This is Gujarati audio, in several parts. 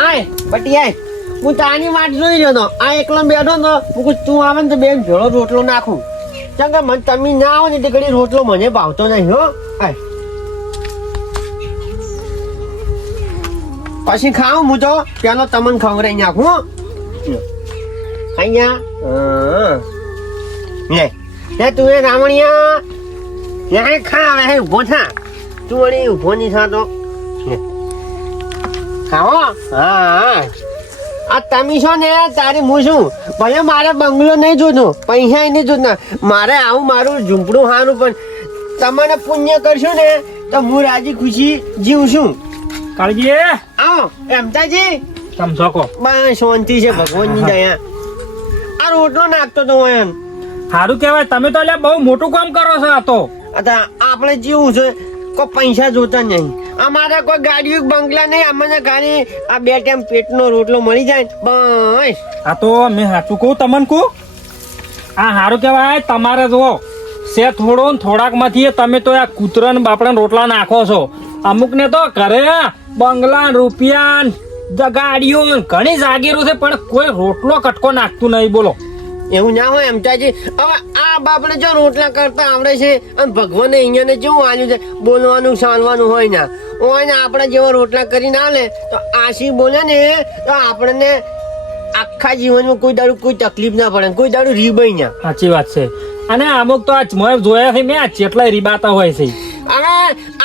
આય બટી આય હું તાની વાટ જોઈ રહ્યો તો આ એકલો બેઠો તો હું તું આવે ને તો બેન ભેળો રોટલો નાખું કેમ કે મને તમે ના આવો ને તે ઘડી રોટલો મને ભાવતો નહીં હો આય પછી ખાઉં હું તો પેલો તમને ખવડાવી નાખું અહીંયા ને તું એ રામણિયા ત્યાં ખા હવે ઉભો થા તું વળી ઉભો નહીં થતો ખાઓ હા આ તમે છો ને તારી હું છું ભલે મારે બંગલો નહીં જોતો પૈસા નહીં જોતા મારે આવું મારું ઝૂંપડું હારું પણ તમારે પુણ્ય કરશો ને તો હું રાજી ખુશી જીવશું કાળજી આવો એમતાજી તમ શકો બસ શાંતિ છે ભગવાનની દયા આ રોટલો નાખતો તો એમ સારું કહેવાય તમે તો એટલે બહુ મોટું કામ કરો છો આ તો આપણે જીવું છે કોઈ પૈસા જોતા નહીં અમારે કોઈ ગાડીઓ બંગલા નહીં અમને ખાલી આ બે ટાઈમ પેટનો રોટલો મળી જાય બસ આ તો મેં સાચું કહું તમને કહું આ સારું કહેવાય તમારે જુઓ સે થોડો ને થોડાક માંથી તમે તો આ કૂતરા ને બાપડા રોટલા નાખો છો અમુક ને તો ઘરે બંગલા રૂપિયા ગાડીઓ ઘણી જાગીરો છે પણ કોઈ રોટલો કટકો નાખતું નહીં બોલો એવું ના હોય એમ ચાજી હવે આ બાપને જો રોટલા કરતા આવડે છે અને ભગવાને અહીંયા કેવું આવ્યું છે બોલવાનું ચાલવાનું હોય ને હોય ને આપણે જેવો રોટલા કરી ના લે તો આશી બોલે ને તો આપણને આખા જીવનમાં કોઈ દાડું કોઈ તકલીફ ના પડે કોઈ દાડું રીબાઈ ના સાચી વાત છે અને અમુક તો આ જોયા છે મેં આ જેટલા રીબાતા હોય છે હવે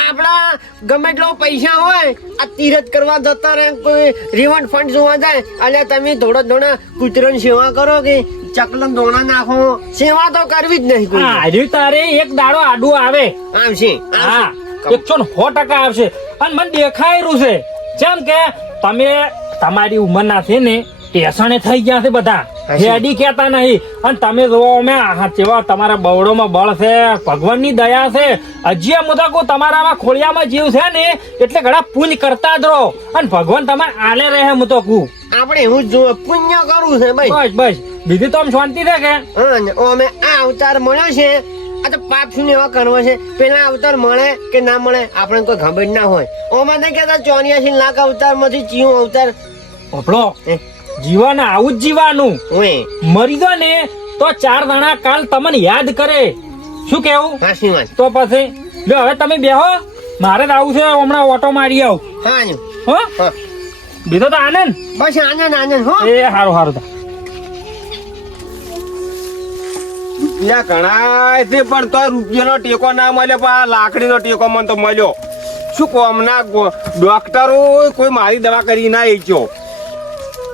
આપડા ગમે એટલો પૈસા હોય આ તીરથ કરવા જતા રહે કોઈ રિવન્ટ ફંડ જોવા જાય એટલે તમે થોડા કૂતરાની સેવા કરો કે ચકલમ દોણા નાખો સેવા તો કરવી જ નહીં કોઈ હજુ તારે એક દાડો આડું આવે આવશે હા 100% આવશે અને મને દેખાયેલું છે જેમ કે તમે તમારી ઉંમરના છે ને ટેસણે થઈ ગયા છે બધા રેડી કેતા નહીં અને તમે જોવો અમે કેવા તમારા બવડોમાં બળ છે ભગવાનની દયા છે હજી હું તો કહું તમારામાં ખોળિયામાં જીવ છે ને એટલે ઘણા પુણ્ય કરતા જ રહો અને ભગવાન તમારે આલે રહે હું તો કહું આપણે એવું જ પુણ્ય કરવું છે ભાઈ બસ બીજું તો આમ શાંતિ છે કે અમે આ અવતાર મળ્યો છે આ તો પાપ શું એવા કરવો છે પેલા અવતાર મળે કે ના મળે આપણે કોઈ ખબર ના હોય ઓમાં નહીં કેતા 84 લાખ અવતાર માંથી ચિયું અવતાર આપણો જીવન આવું જ જીવાનું મરી દો ને તો 4 દાણા કાલ તમને યાદ કરે શું કેવું તો પછી લો હવે તમે બેહો મારે આવું છે હમણાં ઓટો મારી આવ હો બીજો તો આનંદ બસ આનંદ હો એ હારું રૂપિયા ઘણા છે પણ તો રૂપિયાનો ટેકો ના મળ્યો પણ આ લાકડીનો ટેકો મને તો મળ્યો શું કહો હમણાં ડોક્ટરો કોઈ મારી દવા કરી ના ઈચ્છો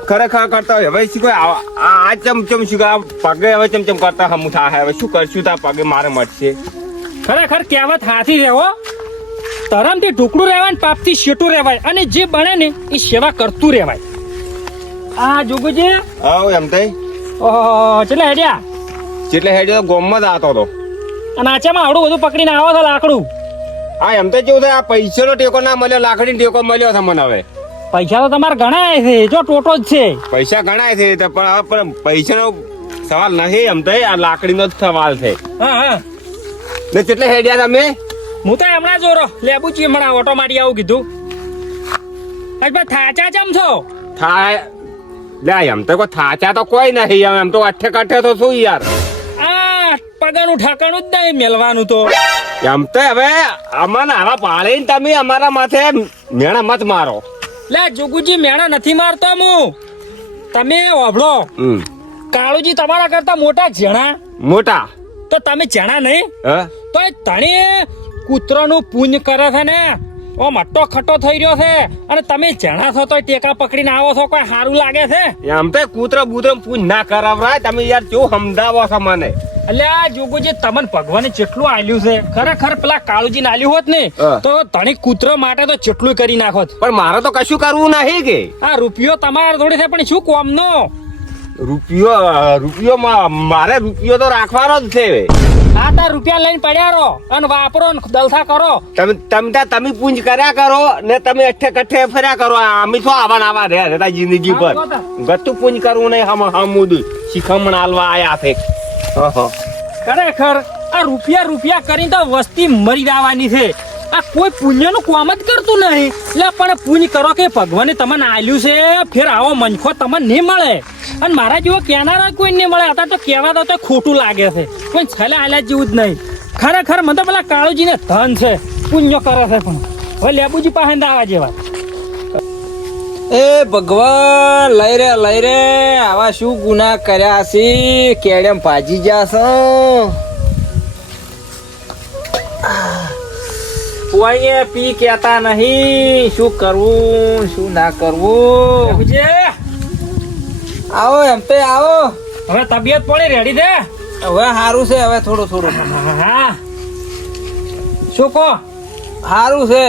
ખરેખર કરતા હોય હવે શું આ ચમચમ શું પગે હવે ચમચમ કરતા હમું થાય હવે શું કરશું તા પગે મારે મળશે ખરેખર કહેવત હાથી રહેવો ધરમથી ઢુકડું રહેવાય ને પાપથી શેટું રહેવાય અને જે બને ને એ સેવા કરતું રહેવાય આ જોગુજી આવ એમ થઈ ઓહો હેડ્યા જેટલે હેડ્યો ગોમમાં જ આતો હતો અને આચામાં આવડું બધું પકડીને આવો છો લાકડું હા એમ તો કેવું થાય આ પૈસાનો ટેકો ના મળ્યો લાકડીનો ટેકો મળ્યો છે મને હવે પૈસા તો તમારે ગણાય છે જો ટોટો જ છે પૈસા ગણાય છે પણ હવે પૈસાનો સવાલ નહીં એમ તો આ લાકડીનો જ સવાલ છે હા ને કેટલે હેડ્યા તમે હું તો હમણાં જોરો લેબુ ચી હમણાં ઓટો મારી આવું કીધું થાચા ચમ છો થાય લે એમ તો કોઈ થાચા તો કોઈ નહીં એમ તો અઠે કઠે તો શું યાર આ પગાનું ઠાકાણું જ નહીં મેલવાનું તો એમ તો હવે અમને આવા પાળીને તમે અમારા માથે મેણા મત મારો લે જોગુજી મેણા નથી મારતો હું તમે ઓભળો કાળુજી તમારા કરતા મોટા જણા મોટા તો તમે જણા નહીં તો એ તણે કૂતરાનું પુણ્ય કરે છે ને ઓ મટ્ટો ખટ્ટો થઈ રહ્યો છે અને તમે જણા છો તો ટેકા પકડીને આવો છો કોઈ સારું લાગે છે એમ તો કૂતરો બૂતરો પૂછ ના કરાવરાય તમે યાર કેવું સમજાવો છો મને એટલે આ જોગુજી તમને ભગવાને જેટલું આલ્યું છે ખરેખર પેલા કાળુજી ને આલ્યું હોત ને તો તણી કૂતરો માટે તો જેટલું કરી નાખોત પણ મારે તો કશું કરવું નહીં કે આ રૂપિયો તમારા જોડે છે પણ શું કોમનો રૂપિયો મારે રૂપિયો તો રાખવાનો જ છે આ તાર રૂપિયા લઈને પડ્યા રહો અને વાપરો ને દલથા કરો તમે પૂંજ કર્યા કરો ને તમે અઠે કઠે ફર્યા કરો અમે શું આવા રહ્યા જિંદગી પર ગતું પૂંજ કરવું નહીં હમુદ શીખમણ હાલવા આયા છે ખરેખર આ રૂપિયા કરીને તો વસ્તી મરી જવાની છે આ કોઈ પુણ્યનું કામ જ કરતું નહીં. એટલે પણ પુણ્ય કરો કે ભગવાને તમને આલ્યું છે, ફેર આવો મનખો તમને નહીં મળે. અને મારા જેવો કહેનારા કોઈ નહીં મળે. અત્યારે તો કહેવા દો તો ખોટું લાગે છે. કોઈ છેલ્લે આલ્યા જેવું જ નહીં. ખરેખર મને તો પેલા કાળુજીને ધન છે, પુણ્ય કરે છે. પણ હવે લેબુજી પાસે આવા જેવા. એ ભગવાન લઈ રે આવા શું ગુના કર્યા છે, કેડેમ ભાજી જાશો. કોઈ પી કેતા નહીં, શું કરવું શું ના કરવું. લેબુજી, આવો એમ તે આવો. હવે તબિયત પડી રેડી છે? હવે સારું છે, હવે થોડું હા, શું કહો? સારું છે.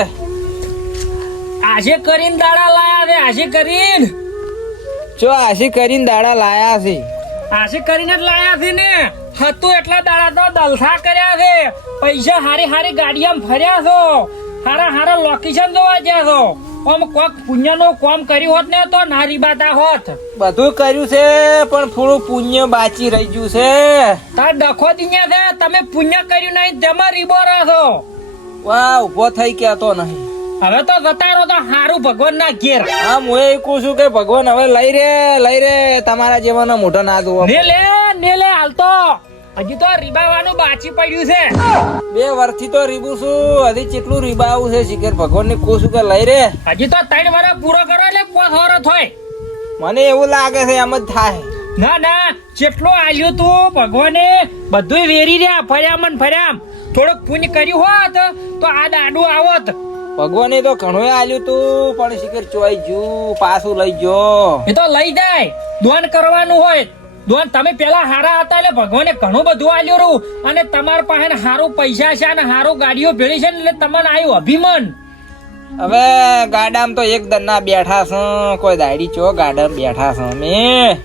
આજે કરીને દાડા લાયા છે, આજે કરીને. જો આશી કરીને દાડા લાયા છે. આજે કરીને જ લાયા છે ને. હતું એટલા દાડા તો દલસા કર્યા છે. પૈસા હારી ગાડીમાં ફર્યા છો, હારા લોકેશન જોવા ગયા છો. આમ કોક પુણ્યનું કામ કર્યું હોત ને તો ના રીબાતા હોત. બધું કર્યું છે પણ થોડું પુણ્ય બાચી રહી ગયું છે. તાર ડખો દિન્યા છે, તમે પુણ્ય કર્યું નહીં તેમાં રીબો રહો છો. વાહ, ઉભો થઈ ગયા તો નહીં. હવે તો જતા રહો તો હારું ભગવાન ના ઘેર. હા, હું એ કહું છું કે ભગવાન હવે લઈ રે તમારા જેવાનો મોઢો ના જોવો. ને લે હાલતો હજી તો રીબાવાનું બાચી પડ્યું છે. 2 વર્ષથી તો રીબું છું, હજી કેટલું રીબાવું છે. શિખર ભગવાન ને કહું છું કે લઈ રે. હજી તો 3 વર્ષ પૂરો કરો એટલે 5 વર્ષ હોય. મને એવું લાગે છે એમ જ થાય. ના જેટલું આલ્યું તું ભગવાને બધું વેરી રહ્યા. ફર્યામ થોડુંક પુણ્ય કર્યું હોત તો આ દાડું આવત. ભગવાને તો ઘણું આલ્યું તું પણ શિખર ચોઈ ગયું, પાછું લઈ ગયો. એ તો લઈ જાય. દોન કરવાનું હોય. દોન તમે પેલા હારા હતા એટલે ભગવાને ઘણું બધું આલ્યું રૂ. અને તમારા પાસે હારું પૈસા છે અને હારું ગાડીઓ ભેળી છે ને એટલે તમને આવ્યું અભિમાન. હવે ગાડામાં તો એક દન્ના બેઠા છે, કોઈ દાડી ચો ગાડામાં બેઠા છે અમે.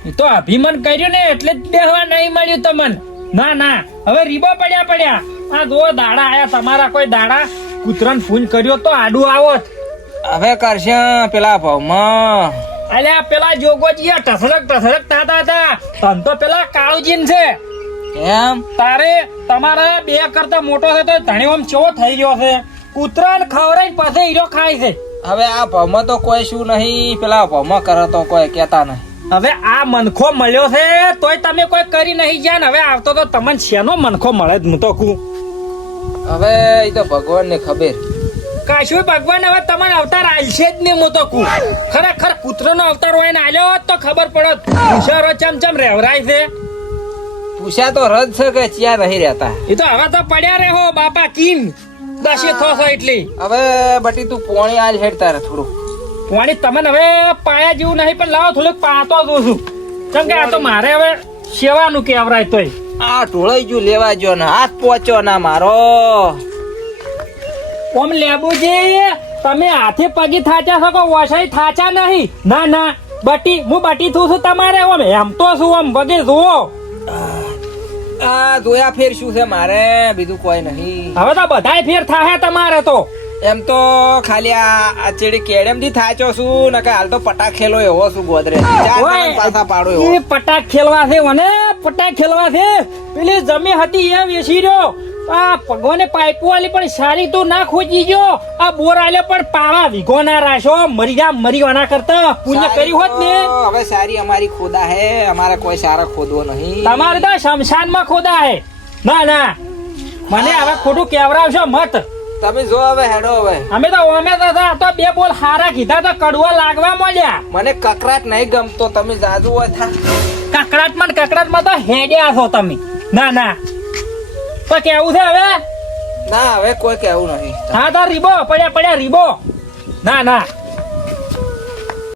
એ તો અભિમાન કર્યું ને એટલે જ બેહવા નહીં મળ્યું તમને. ના હવે રીબો પડ્યા. આ જો દાડા આયા તમારા, કોઈ દાડા કૂતરાને ફૂન કર્યો તો આડું આવત. હવે કરશે પેલા ભાવમાં. અલ્યા પેલા જોગોજી ટસરક થતા હતા. તન તો પેલા કાળુજીન છે. એમ તારે તમારા 2 કરતા મોટો છે તો ધણી આમ ચેવો થઈ ગયો છે. કૂતરાને ખવડાવીને પાછો હીરો ખાય છે. હવે આ ભાવમાં તો કોઈ શું નહીં, પેલા ભાવમાં કરે તો કોઈ કેતા નહીં. હવે આ મનખો મળ્યો છે તોય તમે કોઈ કરી નહીં ગયા ને. હવે આવતો તો તમને શેનો મનખો મળે જ હું તો કહું. હવે એ તો ભગવાન ને ખબર. કાશું ભગવાન હવે તમને અવતાર આલશે જ નહીં હું તો કહું. ખરેખર કૂતરાનો અવતાર હોય ને આલ્યો હોત તો ખબર પડત. હુશારો ચમ રેવરાય છે. પૂછ્યા તો રદ છે કે ચ્યા નહીં રહેતા. એ તો હવે તો પડ્યા રહે હો બાપા કીમ. દશે થશો એટલી. હવે બટી તું પોણી આજ હેડ તારે થોડું. પાણી તમને હવે પાયા જેવું નહીં પણ લાવો થોડુંક પાતો જોઉં છું. કેમ કે આ તો મારે હવે સેવાનું કેવરાય તોય. આ ઢોળાઈ ગયું લેવા જો ને હાથ પહોંચો ના મારો. ઓમ લેબુજી તમે હાથે પગી થાચા છો કે વસાઈ થાચા નહીં? ના હું બટી થું છું તમારે. ઓમ એમ તો શું આમ વગે જુઓ. આ જોયા ફેર શું છે મારે, બીજું કોઈ નહીં. હવે તો બધાય ફેર થાહે તમારે તો. એમ તો ખાલી આ ચેડી કેડેમ થી થાચો છું ને કે હાલ તો પટા ખેલો એવો છું ગોદરે. પાછા પાડો એવો. એ પટાક ખેલવા છે મને, પટાક ખેલવા છે. પેલી જમી હતી એ વેચી રહ્યો. આ ભગવાને પાઇપો આલી પણ સારી તો ના ખોજી ગયો. આ બોર આલે પણ પાવા વિઘો ના રાશો. મરી વાના કરતા પુણ્ય કર્યું હોત ને. હવે સારી અમારી ખોદા હે, અમારે કોઈ સારા ખોદવો નહીં. તમારે તો શમશાન માં ખોદા હે. ના મને હવે ખોટું કેવરાવશો મત. તમે જો હવે હેડો. હવે અમે તો 2 બોલ હારા કીધા તો કડવા લાગવા મળ્યા. મને કકરાટ નહીં ગમતો, તમે જાજુ હોય થા. કકડાટમાં તો હેડ્યા છો તમે. ના તો કેવું છે હવે? ના હવે કોઈ કેવું નહીં. હા તો રીબો પડ્યા રીબો. ના